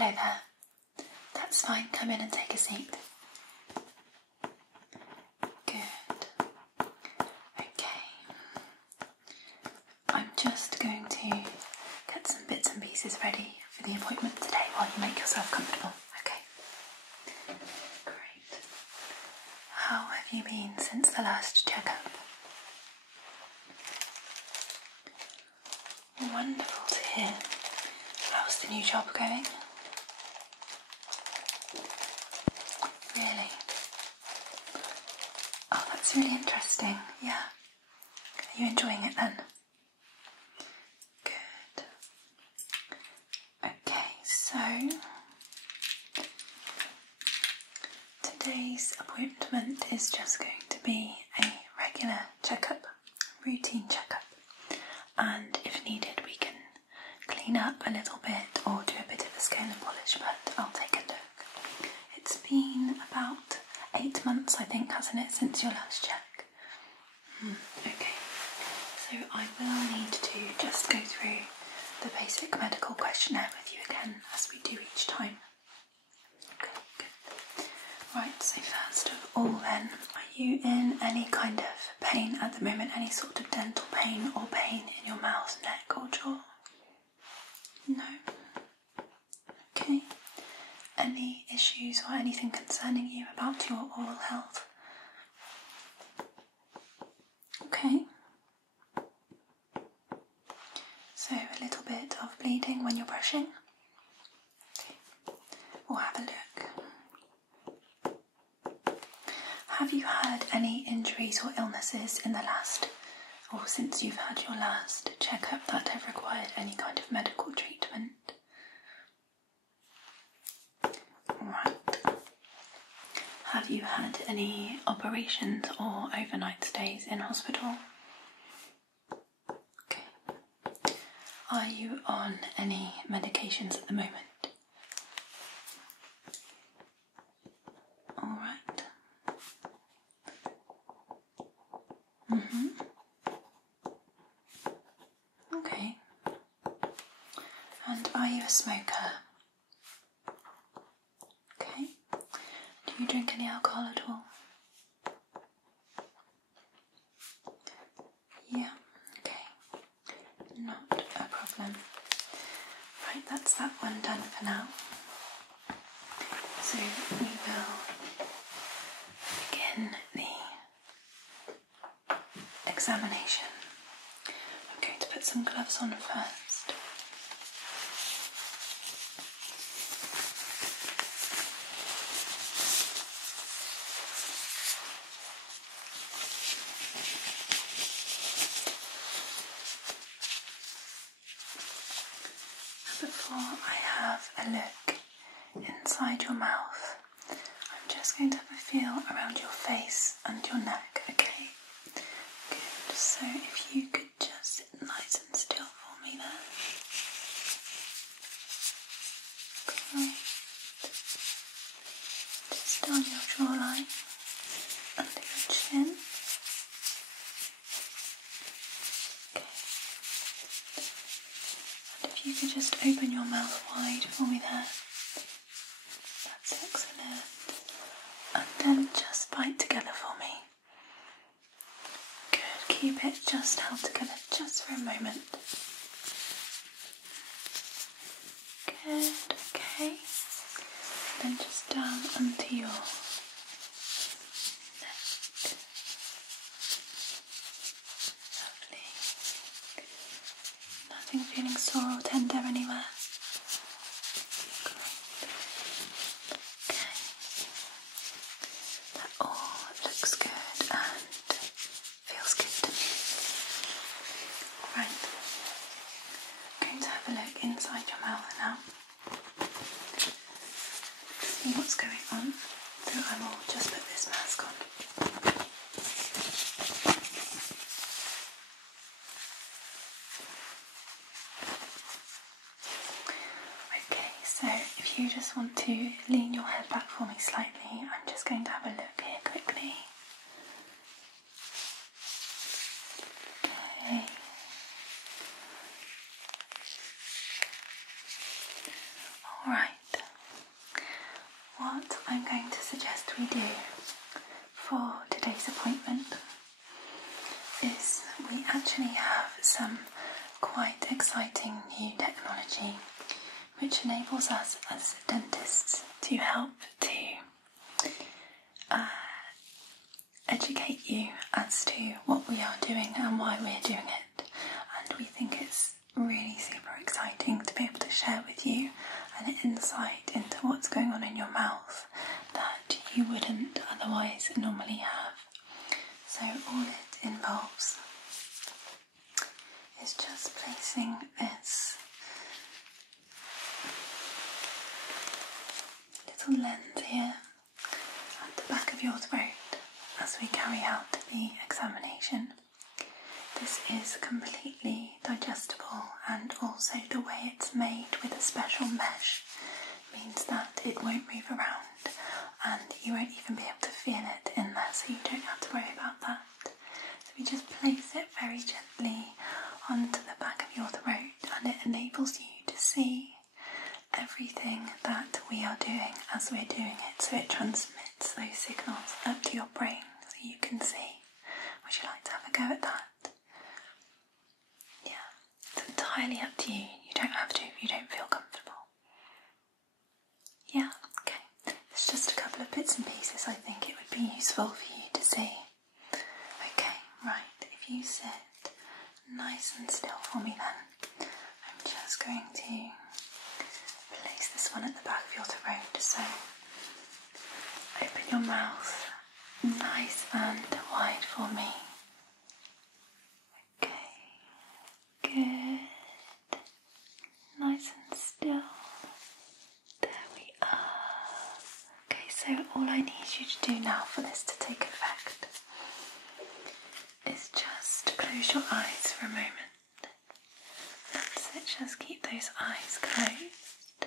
Hello there. That's fine, come in and take a seat. Good. Okay. I'm just going to get some bits and pieces ready for the appointment today while you make yourself comfortable. Okay. Great. How have you been since the last checkup? Wonderful to hear. How's the new job going? Really? Oh, that's really interesting, yeah. Are you enjoying it then? Good. Okay, so today's appointment is just going to be a regular checkup, routine checkup, and if needed we can clean up a little bit or do a bit of a scale and polish, but I'll take a look. It's been about 8 months, I think, hasn't it, since your last check? Okay, so I will need to just go through the basic medical questionnaire with you again, as we do each time. Okay, good. Right, so first of all then, are you in any kind of pain at the moment? Any sort of dental pain or pain in your mouth, neck or jaw? No? Okay. Any issues or anything concerning you about your oral health? Okay. So a little bit of bleeding when you're brushing? Okay. We'll have a look. Have you had any injuries or illnesses in the last, or since you've had your last checkup, that have required any kind of medical treatment? Right. Have you had any operations or overnight stays in hospital? Okay. Are you on any medications at the moment? Alright. Okay. And are you a smoker? Okay. Do you drink any alcohol at all? Yeah, okay. Not a problem. Right, that's that one done for now. So we will begin the examination. I'm going to put some gloves on first. Before I have a look inside your mouth, I'm just going to have a feel around your face and your neck, okay? Good, so if you could just sit nice and still for me there. Great. Just down your jawline, under your chin. Okay. And if you could just open your mouth wide for me there. That's excellent. And then just bite together for me. Good. Keep it just held together just for a moment. Good. Okay. Then just down onto your neck. Lovely. Nothing feeling sore or tender anywhere? Okay. That all looks good and feels good to me. Right. I'm going to have a look inside your mouth now. See what's going on. So I will just put this mask on. Okay, so if you just want to lean your head back for me slightly, I'm just going to have a look here quickly. Okay. Alright. we do for today's appointment is we actually have some quite exciting new technology which enables us as dentists to help to educate you as to what we are doing and why we're doing it. And we think it's really super exciting to be able to share with you an insight into what's going on in your mouth that you wouldn't otherwise normally have. So all it involves is just placing this little lens here at the back of your throat as we carry out the examination. This is completely digestible, and also the way it's made with a special mesh means that it won't move around and you won't even be able to feel it in there, so you don't have to worry about that. So we just place it very gently onto the back of your throat, and it enables you to see everything that we are doing as we're doing it, so it transmits those signals up to your brain so you can see. Would you like to have a go at that? Yeah, it's entirely up to you. You don't have to if you don't feel comfortable. Yeah, okay. It's just a couple of bits and pieces I think it would be useful for you to see. Okay, right, if you sit nice and still for me then, I'm just going to place this one at the back of your throat, so open your mouth nice and wide for me. Okay, good, nice and still. There we are. Okay, so all I need you to do now for this to take effect is just close your eyes for a moment. That's it, just keep those eyes closed.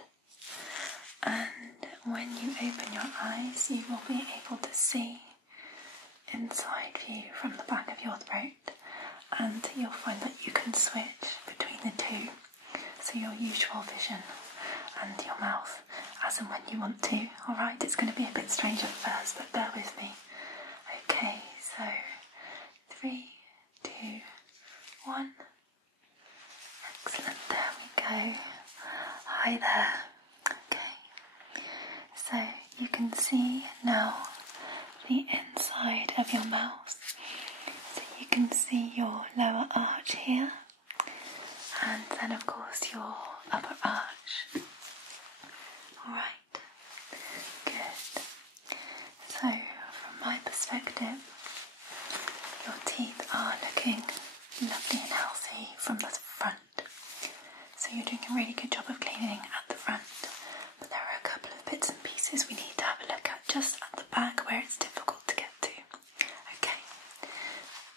And when you open your eyes, you will be able to see inside view from the back of your throat, and you'll find that you can switch between the two, so your usual vision and your mouth as and when you want to. Alright, it's going to be a bit strange at first, but bear with me. Okay, so 3, 2, 1. Excellent, there we go. Hi there. Okay, so you can see now the inside of your mouth. So you can see your lower arch here, and then of course your upper arch. Alright, good. So from my perspective, your teeth are looking lovely and healthy from the front. So you're doing a really good job of cleaning at the front, but there are a couple of bits and pieces we need to have a look at just at the back where it's difficult to get to. Okay,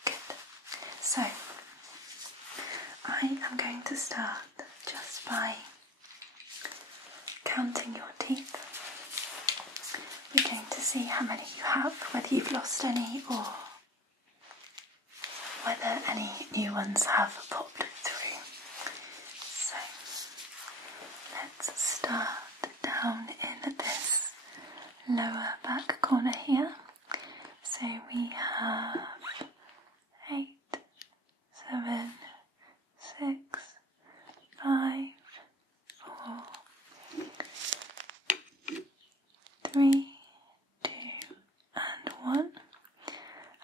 good. So I am going to start just by counting your teeth. We're going to see how many you have, whether you've lost any or whether any new ones have popped through. So let's start down in this lower back corner here. So we have 8, 7, 6, 5, 4, 3, 2, and 1.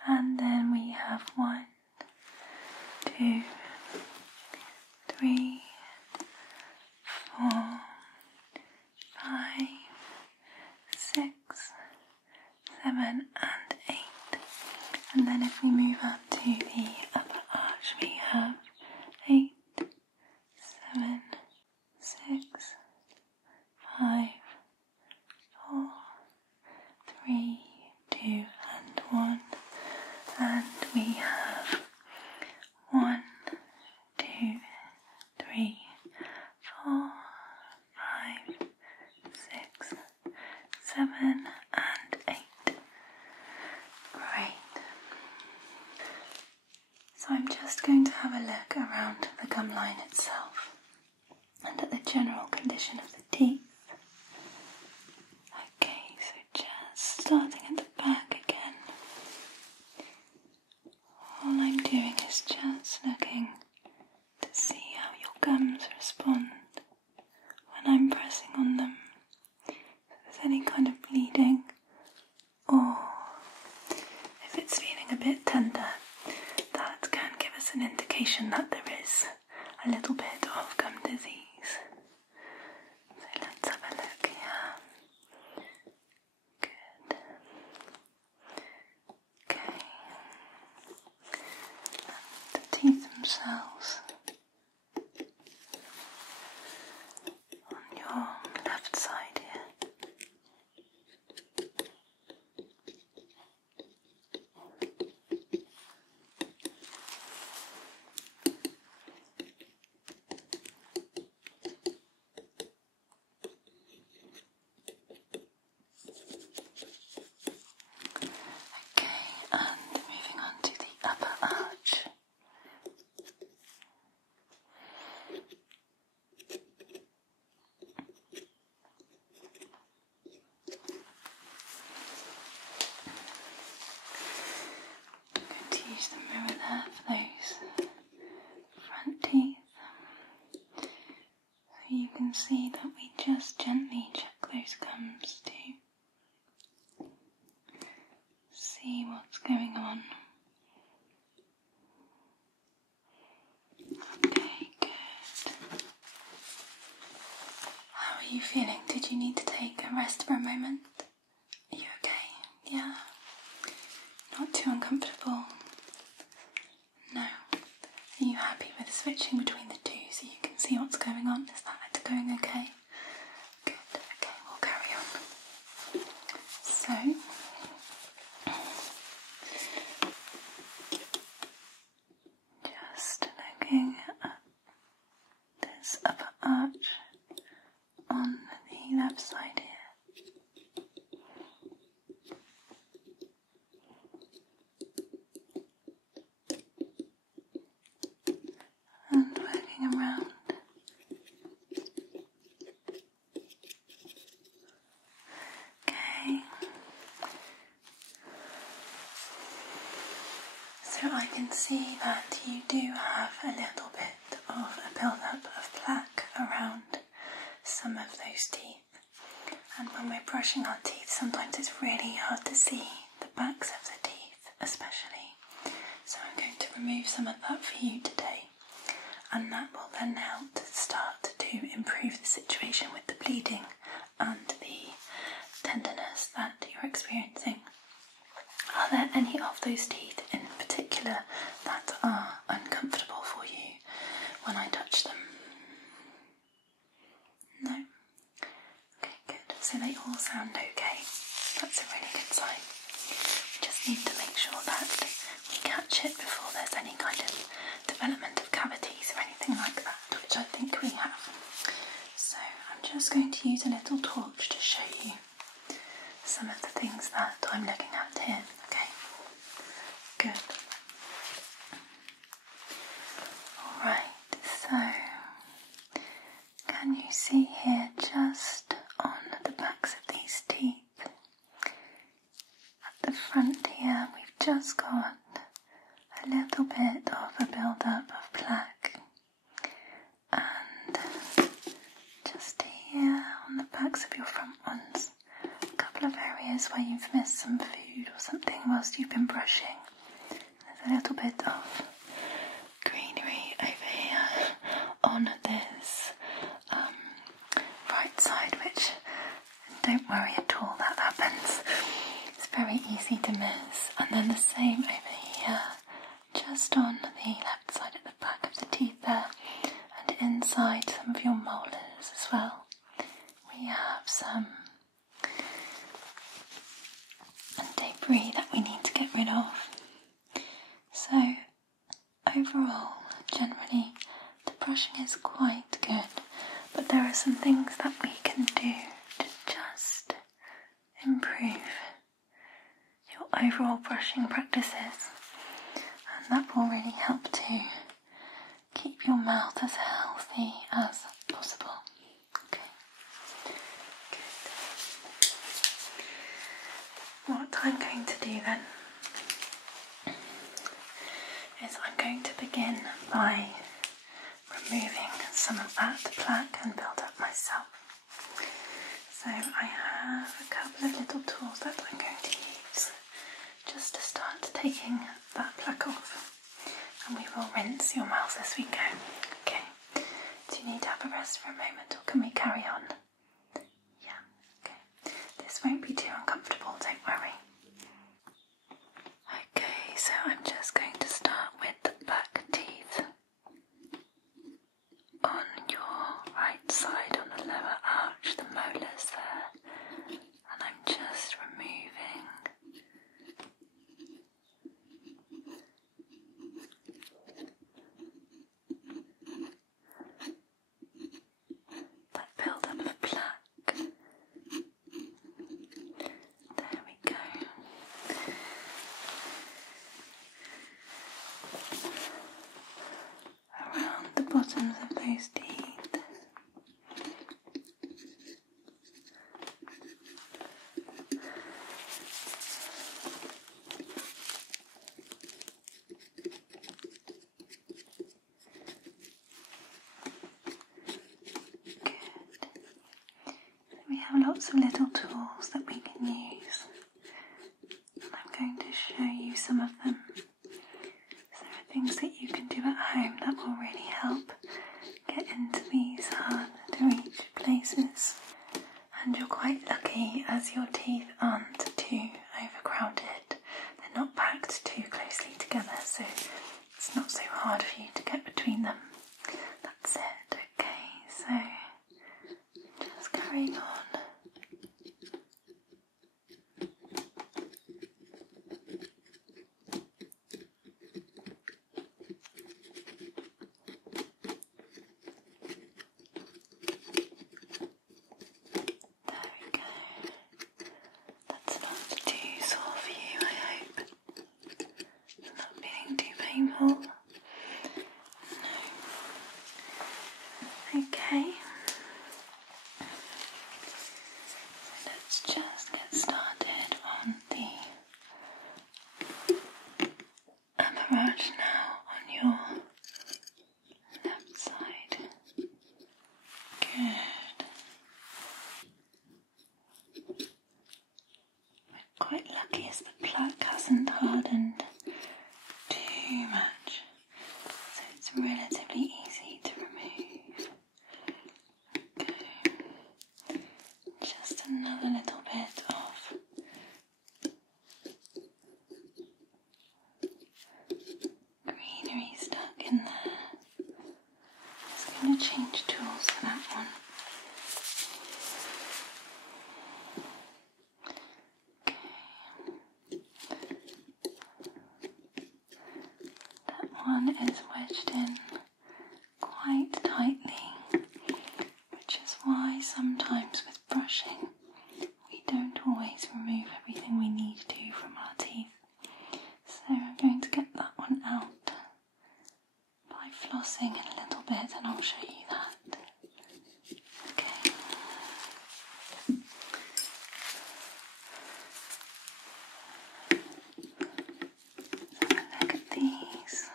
And then we have 1, 2, 3, 4, 5, 6, 7, and 8. And then if we move up to the upper arch, we have 8, 7, 6, 5, 4, 3, 2, and 1. And we have 1, 2, 3, 4, 5, 6, 7, and 8. Great. So I'm just going to have a look around the gum line itself and at the general condition of the teeth. Okay, so just starting at the back again. All I'm doing is just looking to see how your gums respond when I'm pressing on them. If there's any kind of bleeding, or if it's feeling a bit tender, that can give us an indication that there is a little bit of gum disease. So let's have a look here. Good. Okay. And the teeth themselves on your left side here. Use the mirror there for those front teeth, so you can see that we just gently check those gums to see what's going on. Okay, good. How are you feeling? Did you need to take a rest for a moment? Are you okay? Yeah? Not too uncomfortable? No. Are you happy with switching between the two so you can see what's going on? Is that going okay? Good. Okay, we'll carry on. So, just looking at this upper arch on the left side here. And working around. Okay. So I can see that you do have a little bit of a build-up of plaque around some of those teeth. And when we're brushing our teeth, sometimes it's really hard to see the backs of the teeth, especially. So I'm going to remove some of that for you today. And that will then help to start to improve the situation with the bleeding and the tenderness that you're experiencing. Are there any of those teeth in particular that are uncomfortable for you when I touch them? No? Okay, good. So they all sound okay. That's a really good sign. We just need to make sure that we catch it before there's any kind of development of cavities or anything like that, which I think we have. So I'm just going to use a little torch to show you some of the things that I'm looking at here. Okay, good. Alright, so can you see here just on the backs of these teeth? At the front here we've just got a little bit of a build-up of plaque, and just here on the backs of your front ones, a couple of areas where you've missed some food or something whilst you've been brushing. There's a little bit of greenery over here on this right side, which, don't worry at all, that happens. It's very easy to miss. And then the same over here, just on the left side at the back of the teeth there, and inside some of your molars as well. We have some debris that we need to get rid of. So overall, generally, the brushing is quite good, but there are some things that we can do to just improve your overall brushing practices, and that will really help to keep your mouth as healthy as possible. Okay, good. begin by removing some of that plaque and build up myself. So I have a couple of little tools that I'm going to use just to start taking that plaque off, and we will rinse your mouth as we go. Okay, do you need to have a rest for a moment, or can we carry on? Yeah, okay. This won't be too uncomfortable, don't worry. Okay, so I'm just going to start with the back teeth on your right side, on the lower arch, the molars there, and I'm just removing that build-up of plaque. There we go. Around the bottoms of those teeth. We have lots of little tools that we can use, and I'm going to show you some of them. So there are things that you can do at home that will really help get into these hard to reach places. And you're quite lucky, as your teeth aren't too overcrowded. They're not packed too closely together, so it's not so hard for you to get between them. That's it. Okay, so just carrying on. No. Okay, so let's just get started on the upper arch now on your left side. Good. We're quite lucky as the plaque hasn't hardened too much, so it's relatively easy to remove. Okay, just another little bit of greenery stuck in there. Just going to change tools for that one. One is wedged in quite tightly, which is why sometimes with brushing we don't always remove everything we need to from our teeth. So I'm going to get that one out by flossing in a little bit, and I'll show you that. Okay. So look at these.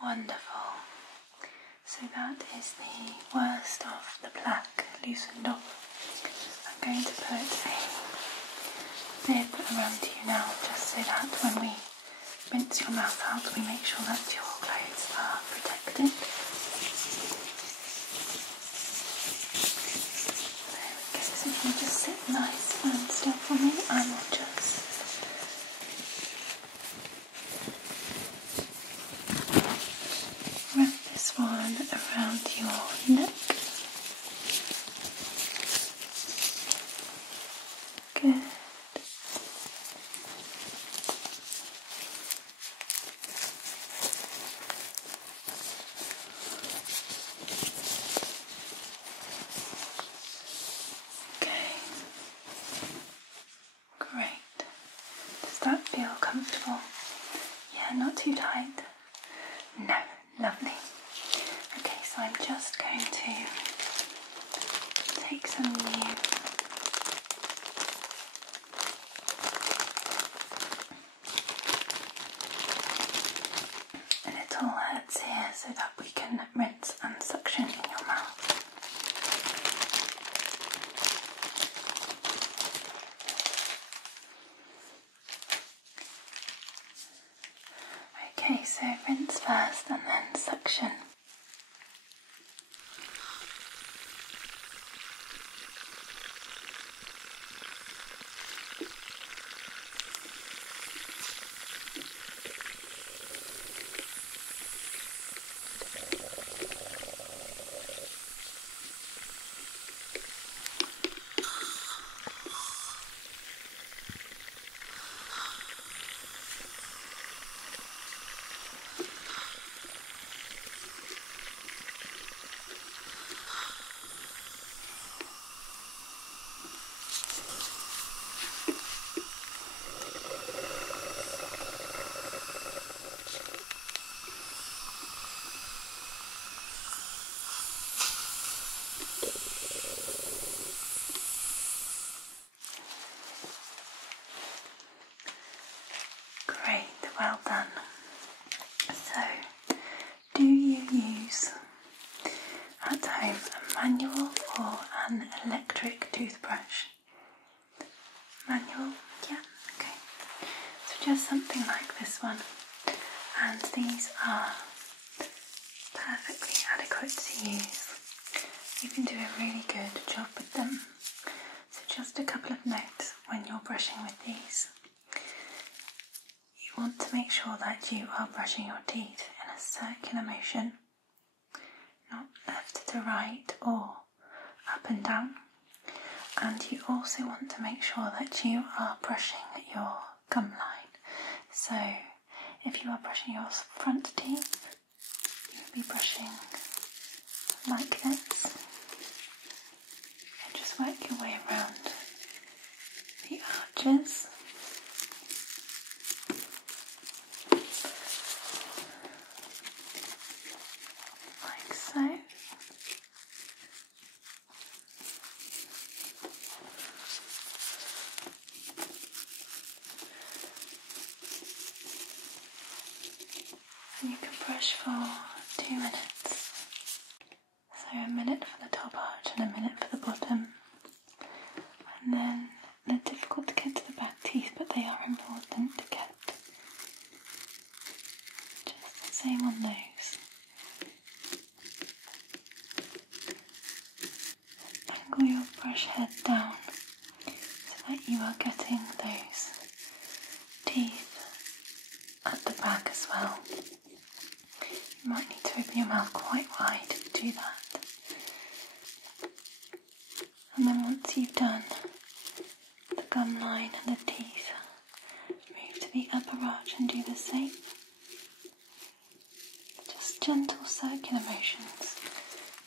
Wonderful. So that is the worst of the plaque loosened off. I'm going to put a bib around you now, just so that when we rinse your mouth out, we make sure that your clothes are protected. There we go. So if you just sit nice and still for me, I will just wrap this one around your neck. Good. comfortable? Yeah, not too tight? No, lovely. Okay, so I'm just going to take some new little heads here so that we can rinse and suction in your mouth. Okay, so rinse first and then suction. Great, well done. So, do you use at home a manual or an electric toothbrush? Manual, yeah, okay. So just something like this one, and these are perfectly adequate to use. You can do a really good job with them. So just a couple of notes when you're brushing with these. You want to make sure that you are brushing your teeth in a circular motion, not left to right or up and down. And you also want to make sure that you are brushing your gum line. So if you are brushing your front teeth, you'll be brushing like this. And just work your way around the arches. Like so. And you can brush for 2 minutes. So a minute for the top arch and a minute for the bottom. And then they're difficult to get to the back teeth, but they are important to get. Just the same on those. Angle your brush head down so that you are getting those teeth at the back as well. You might need to open your mouth quite wide to do that. And then once you've done the gum line and the teeth, move to the upper arch and do the same. Just gentle circular motions.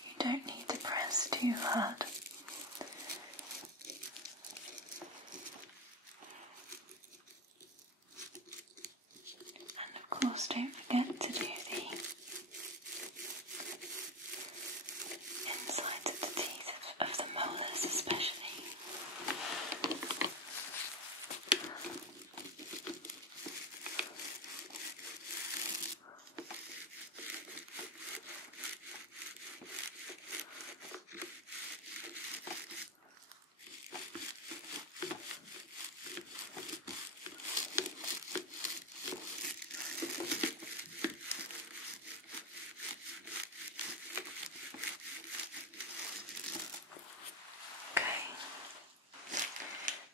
You don't need to press too hard. And of course, don't forget to do the insides of the teeth, of the molars especially.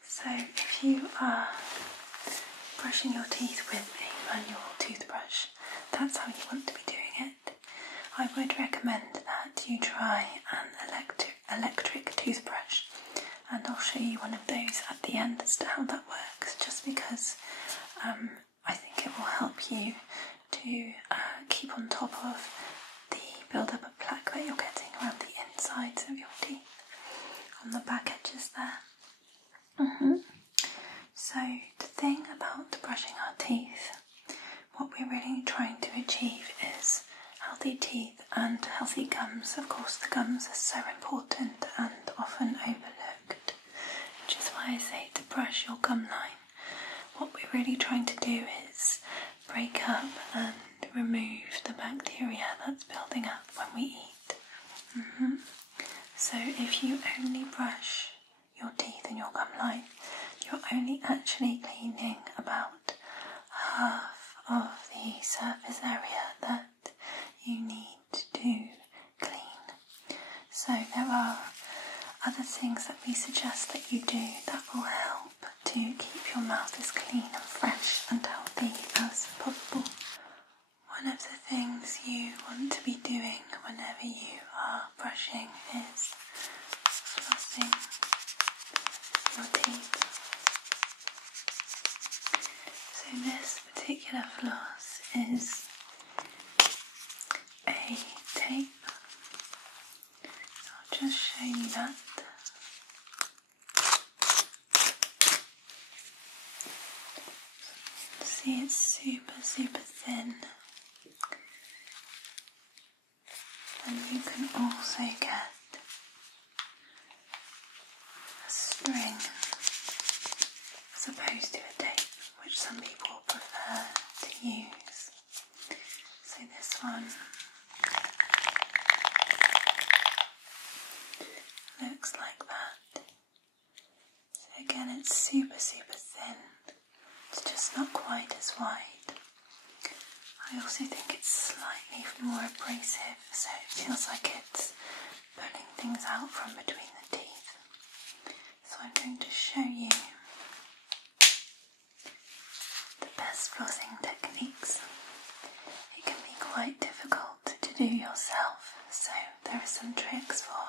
So if you are brushing your teeth with a manual toothbrush, that's how you want to be doing it. I would recommend that you try an electric toothbrush, and I'll show you one of those at the end as to how that works, just because I think it will help you to keep on top of the build-up of plaque that you're getting around the insides of your teeth, on the back edges there. So the thing about brushing our teeth, what we're really trying to achieve is healthy teeth and healthy gums. Of course, the gums are so important and often overlooked, which is why I say to brush your gum line. What we're really trying to do is break up and remove the bacteria that's building up when we eat. So if you only brush your teeth and your gum line, you're only actually cleaning about half of the surface area that you need to clean. So there are other things that we suggest that you do that will help to keep your mouth as clean and fresh and healthy as possible. One of the things you want to be doing whenever you are brushing is flossing your teeth. So this particular floss is a tape. I'll just show you that. See, it's super thin. And you can also get a string as opposed to a tape, which some people prefer to use. So this one looks like that. So again, it's super thin. It's just not quite as wide. I also think it's slightly more abrasive, so it feels like it's pulling things out from between the teeth. So I'm going to show you the best flossing techniques. It can be quite difficult to do yourself, so there are some tricks for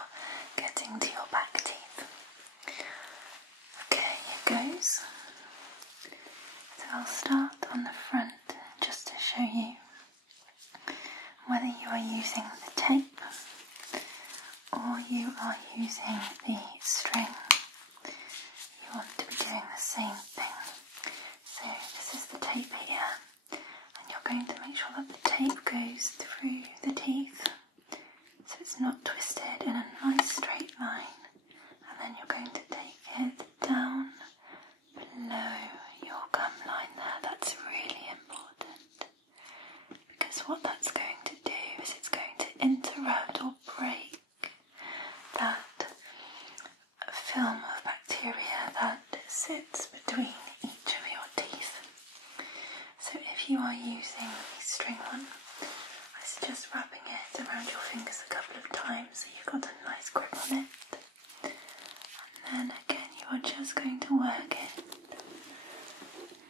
getting to your back teeth. Okay, here goes. So I'll start on the front just to show you whether you are using the tape or you are using the string. You want to be doing the same thing. So this is the tape here, and you're going to make sure that the tape goes through the teeth so it's not twisted in a nice straight line, and then you're going to take it down below your gum line there. That's really important, because what that's going to do is it's going to interrupt or break that film of bacteria that sits between each of your teeth. So if you are using the string one, I suggest wrapping it around your fingers a couple of times so you've got a nice grip on it. And then again, you are just going to work it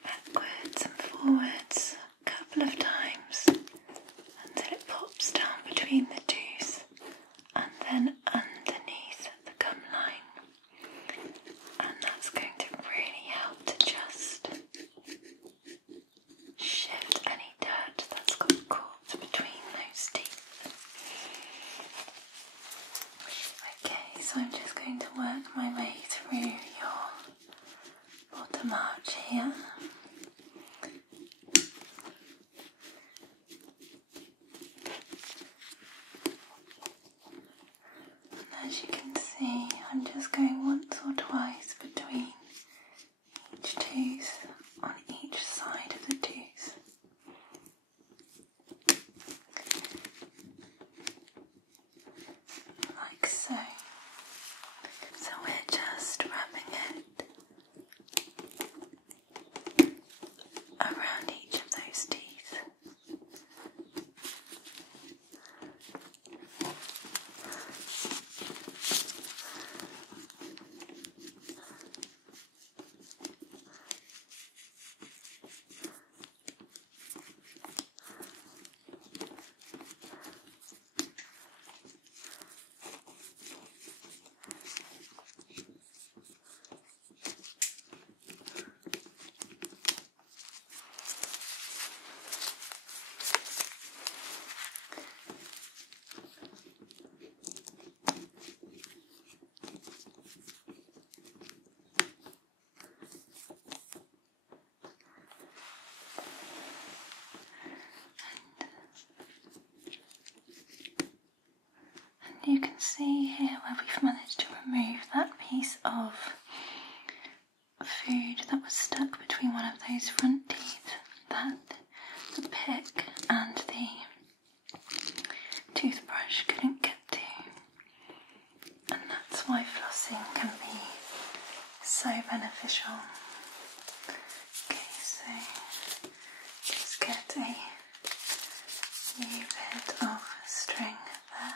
backwards and forwards a couple of times until it pops down between the tooth and then underneath the gum line. And that's going to really help to just shift any dirt that's got caught between those teeth. Okay, so I'm just going to work my way through your bottom arch here. And as you can see, I'm just going once or twice between each tooth on each side of the tooth. Like so. So we're just wrapping it around each of those teeth. of food that was stuck between one of those front teeth that the pick and the toothbrush couldn't get to, and that's why flossing can be so beneficial. Okay, so just get a new bit of string there.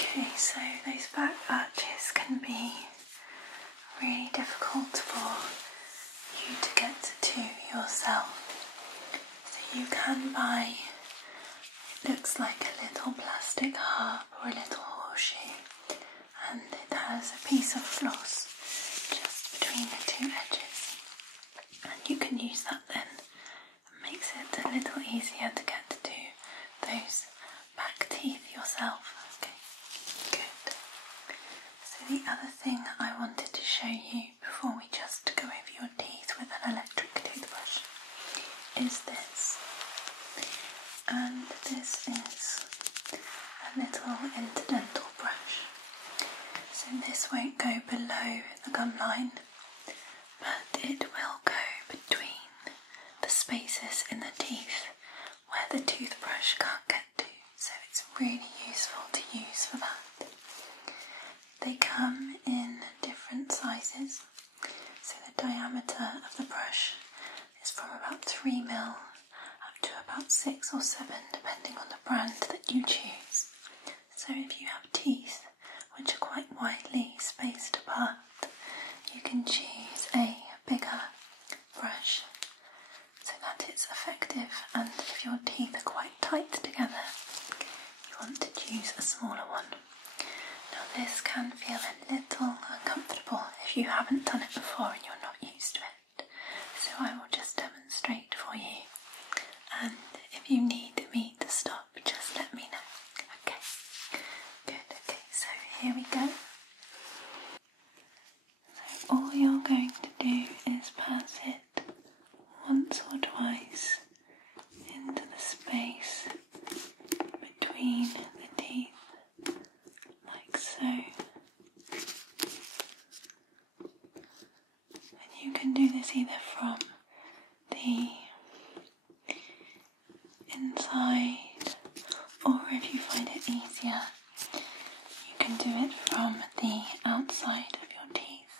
Okay, so those back arches can be really difficult for you to get to yourself. So you can buy, it looks like a little plastic harp or a little horseshoe, and it has a piece of floss just between the two edges, and you can use that then. It makes it a little easier to get to those back teeth yourself. The other thing I wanted to show you before we just go over your teeth with an electric toothbrush is this. And this is a little Interdental brush. So this won't go below the gum line, but it will go between the spaces in the teeth where the toothbrush can't get to. So it's really useful to use for that. They come in different sizes, so the diameter of the brush is from about 3mm up to about 6 or 7, depending on the brand that you choose. So if you have teeth which are quite widely spaced apart, you can choose a bigger brush so that it's effective, and if your teeth are quite tight together, you want to choose a smaller one. Now this can feel a little uncomfortable if you haven't done it before and you're not used to it, so I will just demonstrate for you, and if you need me to stop, just let me know. Okay, good, okay, so here we go. So all you're going to do is pass it once or twice into the space between the teeth, like so. And you can do this either from the inside, or if you find it easier, you can do it from the outside of your teeth.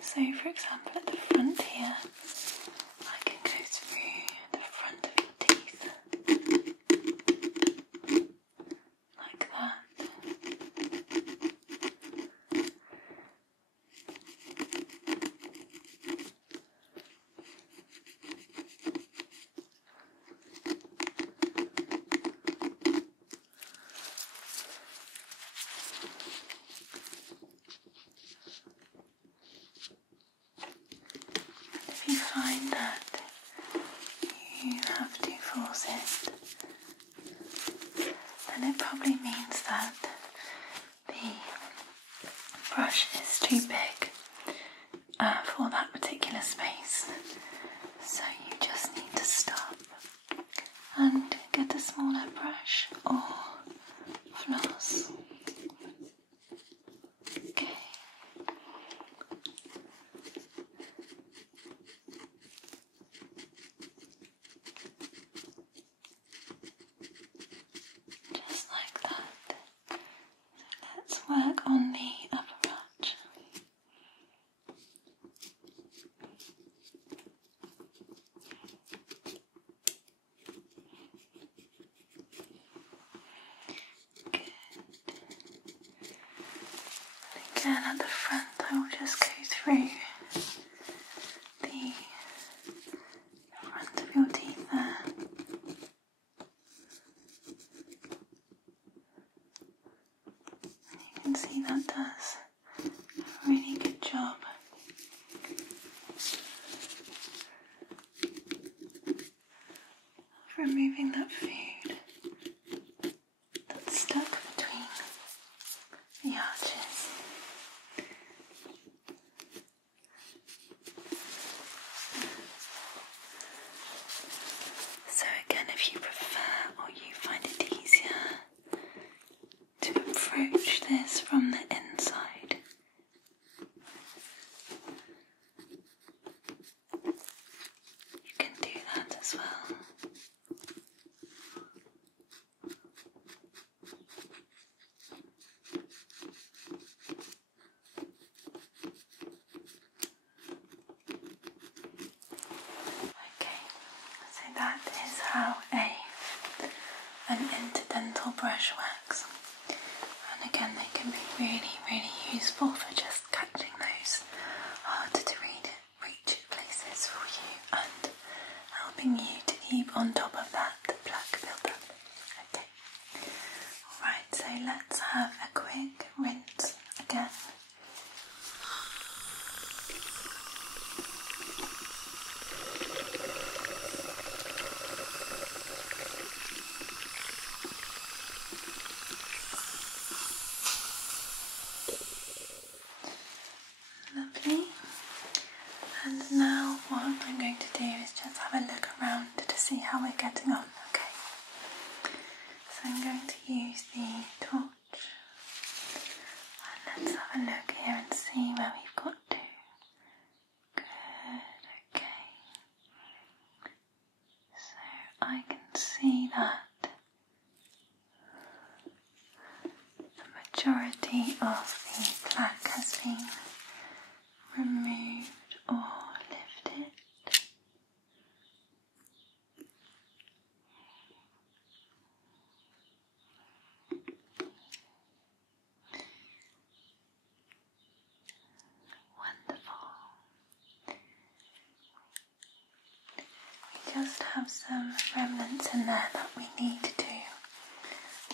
So for example at the front here, I can go through the front of your teeth, like that. If you find that you have to force it, then it probably means that the brush is too big for that particular space. So you just need to stop and get a smaller brush or floss. Okay. Just like that. So let's work on the upper arch. Good. And again at the front I will just go through the front of your teeth there. that does a really good job of removing that food that's stuck between the arches. So again, if you prefer or you find it easier to approach this from the inside, you can do that as well. That is how an interdental brush works, and again they can be really useful for just catching those hard to reach places for you and helping you to keep on top of that plaque buildup. Okay, alright, so let's have a quick rinse again. Lovely. And now what I'm going to do is just have a look around to see how we're getting on, okay? So I'm going to use the torch and let's have a look here and see where we've got to. Good, okay. So I can see that the majority of the plaque has been removed or lifted. Wonderful. We just have some remnants in there that we need to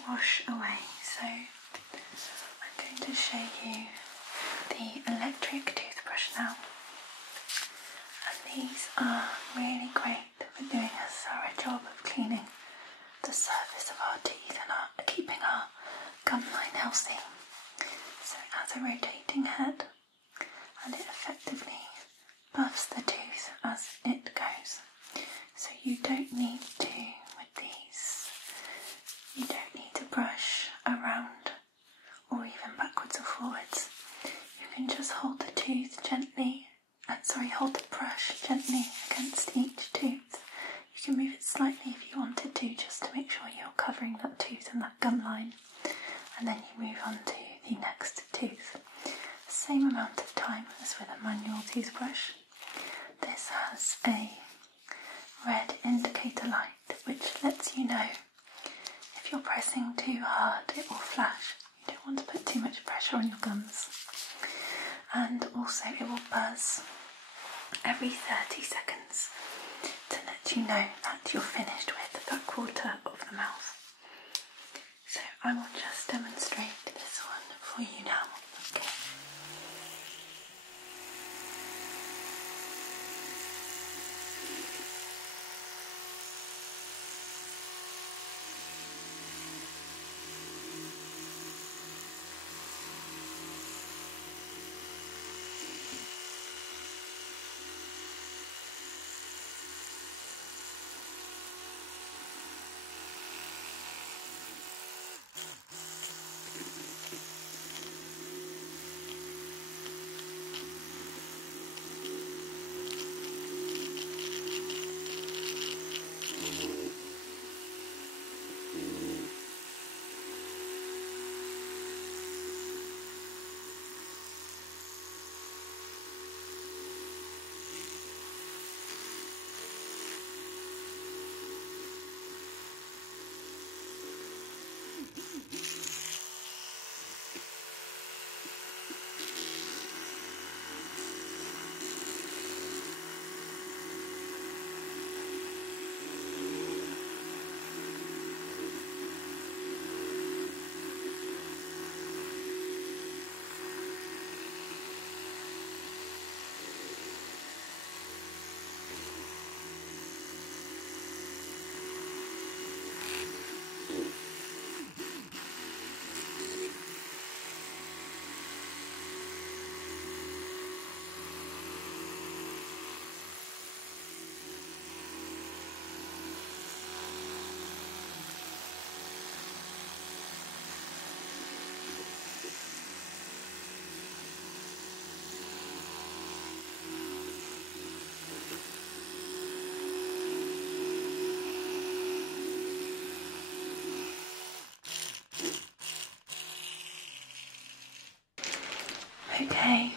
wash away, so I'm going to show you the electric toothbrush now, and these are really great for doing a thorough job of cleaning the surface of our teeth and keeping our gum line healthy. So it has a rotating head and it effectively buffs the tooth as it goes. So you don't need to, with these, you don't need to brush around or even backwards or forwards. You can just hold the hold the brush gently against each tooth. You can move it slightly if you wanted to, just to make sure you're covering that tooth and that gum line, and then you move on to the next tooth. Same amount of time as with a manual toothbrush. This has a red indicator light which lets you know if you're pressing too hard it will flash. You don't want to put too much pressure on your gums. And also it will buzz every 30 seconds to let you know that you're finished with the back quarter of the mouth. So I will just demonstrate this one for you now. Okay. Okay,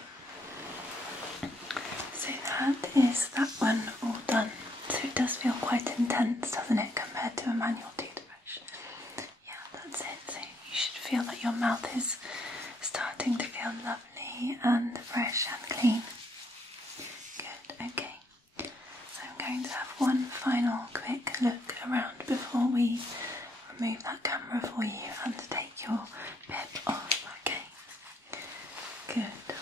so that is that one all done. So it does feel quite intense, doesn't it, compared to a manual toothbrush? Yeah, that's it. So you should feel that your mouth is starting to feel lovely and fresh and clean. Good, okay. So I'm going to have one final quick look around before we remove that camera for you and take your bib off, okay? Good.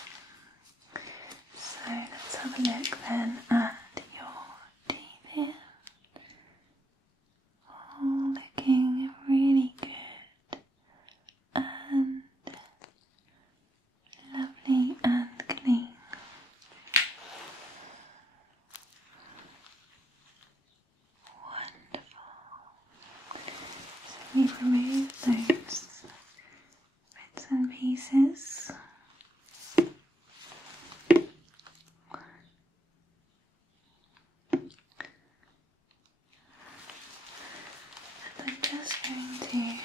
So let's have a look then at your teeth here. All looking really good and lovely and clean. Wonderful. So we've removed those bits and pieces. And I'm just going to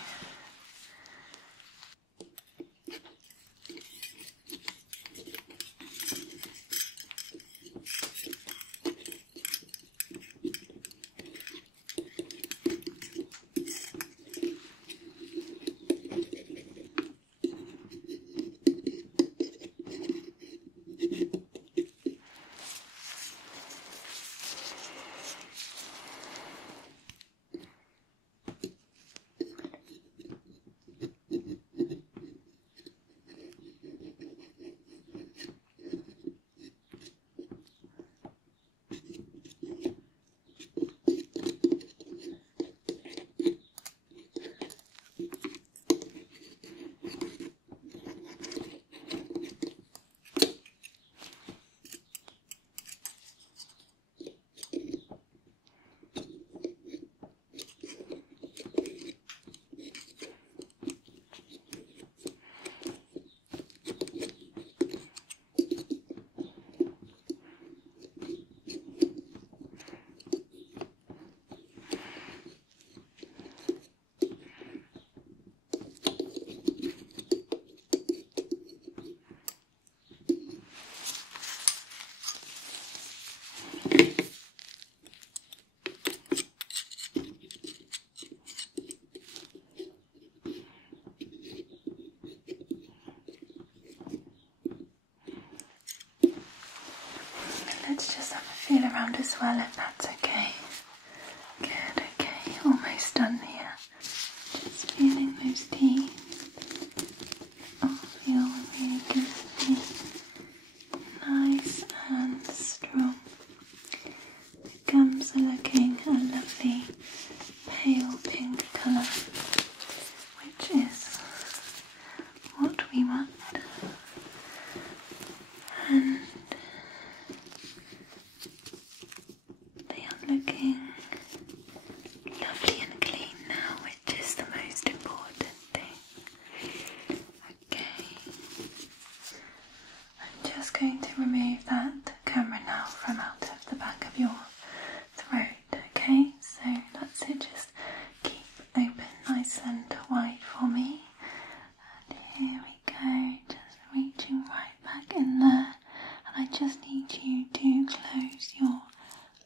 let's just have a feel around as well, if that's okay. Good, okay, almost done here. Just feeling those teeth. All feel really good to me. Nice and strong. The gums are looking a lovely pale pink colour, which is what we want. And they are looking lovely and clean now, which is the most important thing. Okay, I'm just going to remove that camera now from out of the back of your throat, okay? So that's it, just keep open nice and wide for me. And here we go, just reaching right back in there. And I just need you to close your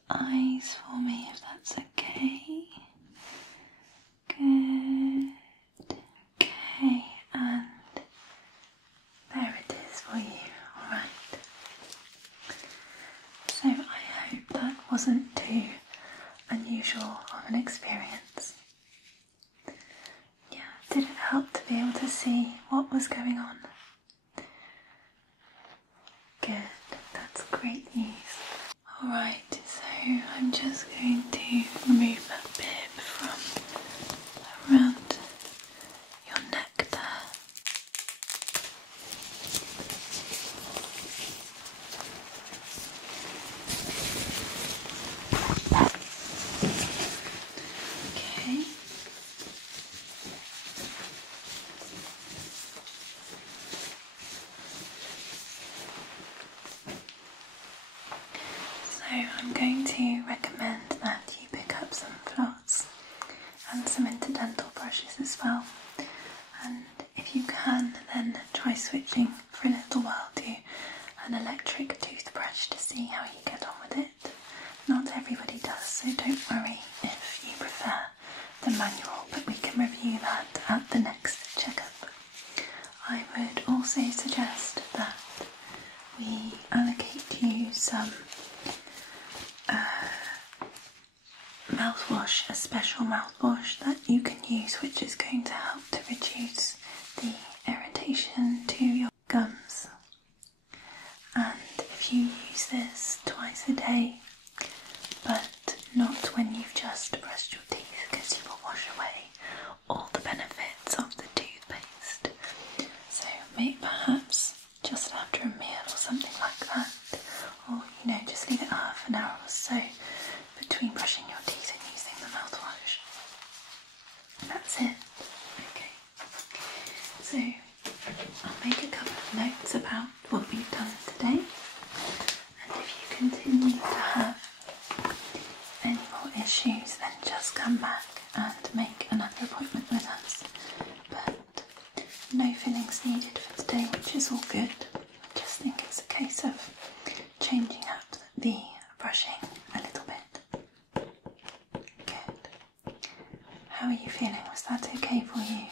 eyes for me, if that's okay. Good. Okay, and there it is for you. Alright. So I hope that wasn't too unusual of an experience. Yeah, did it help to be able to see what was going on? Good, that's great news. Alright, so I'm just going to remove that bib from around your neck there. Okay. So I'm going to recommend that you pick up some floss and some Interdental brushes as well. And if you can, then try switching for a little while to an electric toothbrush to see how you get on with it. Not everybody does, so don't worry if you prefer the manual, but we can review that at the next checkup. I would also suggest that we allocate you some mouthwash, a special mouthwash that you can use, which is going to help to reduce the irritation to your gums. And if you use this twice a day, but not when you've just brushed your teeth, because you will wash away all the benefits of the toothpaste. So maybe perhaps just after a meal or something like that, or just leave it half an hour or so between brushing your teeth and using the mouthwash. That's it. Okay. So I'll make a couple of notes about what we've done today, and if you continue to have any more issues, then just come back and make another appointment with us. But no fillings needed for today, which is all good. I just think it's a case of changing up the brushing a little bit. Good. How are you feeling? Was that okay for you?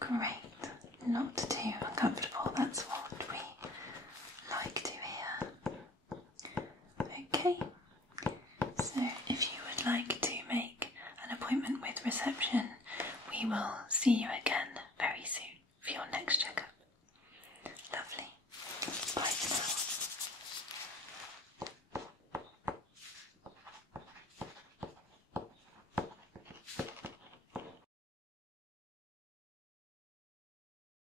Great. Not too uncomfortable. That's what we like to hear. Okay. So if you would like to make an appointment with reception, we will see you again very soon for your next checkup.